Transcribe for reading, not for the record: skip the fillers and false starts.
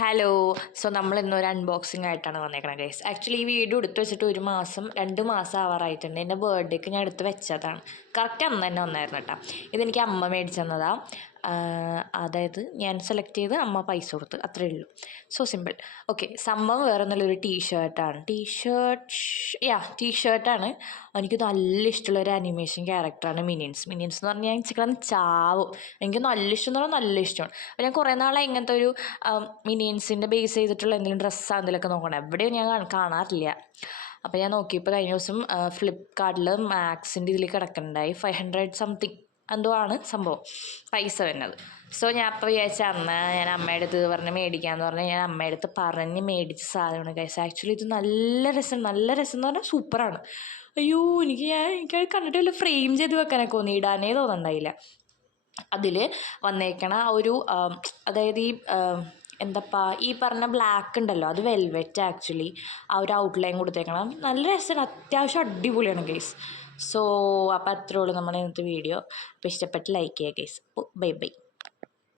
Hello. So നമ്മൾ ഇന്നൊരു unboxing ആയിട്ടാണ് വന്നേക്കണത് ഗൈസ്. ആക്ച്വലി ഈ വീഡിയോ എടുത്ത് വെച്ചിട്ട് 2 മാസം ആവാറായിട്ടുണ്ട്. എൻ്റെ ബർത്ത്ഡേക്ക് ഞാൻ എടുത്ത് വെച്ചതാണ്. കറക്റ്റ് അന്ന് തന്നെ വന്നായിരുന്നു കേട്ടോ. ഇതെനിക്ക് അമ്മ മേടിച്ചു തന്നതാണ്. അതായത് ഞാൻ സെലക്ട് ചെയ്ത് അമ്മ പൈസ കൊടുത്ത്, അത്രയേ ഉള്ളൂ. So simple. ഓക്കെ, സംഭവം വേറെ ഒന്നുമില്ല, ഒരു ടീഷർട്ടാണ്. ടീഷർട്ടാണ്. എനിക്ക് നല്ല ഇഷ്ടമുള്ളൊരു അനിമേഷൻ ക്യാരക്ടറാണ് മിനിയൻസ് എന്ന് പറഞ്ഞാൽ ഞാൻ ചിക്കൻ ചാവും. എനിക്ക് നല്ല ഇഷ്ടം എന്ന് പറഞ്ഞാൽ നല്ല ഇഷ്ടമാണ്. അപ്പോൾ ഞാൻ കുറേ നാളെ ഇങ്ങനത്തെ ഒരു മിനിയൻസിൻ്റെ ബേസ് ചെയ്തിട്ടുള്ള എന്തെങ്കിലും ഡ്രസ്സ് എന്തെങ്കിലുമൊക്കെ നോക്കണം. എവിടെയും ഞാൻ കാണാറില്ല. അപ്പോൾ ഞാൻ നോക്കിയപ്പോൾ കഴിഞ്ഞ ദിവസം ഫ്ലിപ്കാർട്ടിൽ മാക്സിൻ്റെ ഇതിൽ കിടക്കുന്നുണ്ടായി. 500 സംതിങ് എന്തോ ആണ് സംഭവം പൈസ വരുന്നത്. സോ ഞാൻ അപ്പോൾ വിചാരിച്ച ഞാൻ അമ്മയുടെ അടുത്ത് പറഞ്ഞ് മേടിക്കാമെന്ന് പറഞ്ഞ് ഞാൻ അമ്മയുടെ അടുത്ത് പറഞ്ഞ് മേടിച്ച സാധനമാണ് ഗൈസ്. ആക്ച്വലി ഇത് നല്ല രസം എന്ന് പറഞ്ഞാൽ സൂപ്പറാണ്. അയ്യോ, എനിക്കത് കണ്ടിട്ട് വല്ല ഫ്രെയിം ചെയ്ത് വെക്കാനൊക്കെ ഇടാനേ തോന്നുന്നുണ്ടായില്ല. അതിൽ വന്നേക്കണ ഒരു അതായത് എന്തപ്പാ ഈ പറഞ്ഞ ബ്ലാക്ക് ഉണ്ടല്ലോ, അത് വെൽവെറ്റ്. ആക്ച്വലി ആ ഒരു ഔട്ട്ലൈൻ കൊടുത്തേക്കണം, നല്ല രസമാണ്, അത്യാവശ്യം അടിപൊളിയാണ് ഗൈസ്. സോ അപ്പോൾ അത്രേ ഉള്ളൂ നമ്മുടെ ഇന്നത്തെ വീഡിയോ. അപ്പോൾ ഇഷ്ടപ്പെട്ട് ലൈക്ക് ചെയ്യുക ഗൈസ്. Bye bye.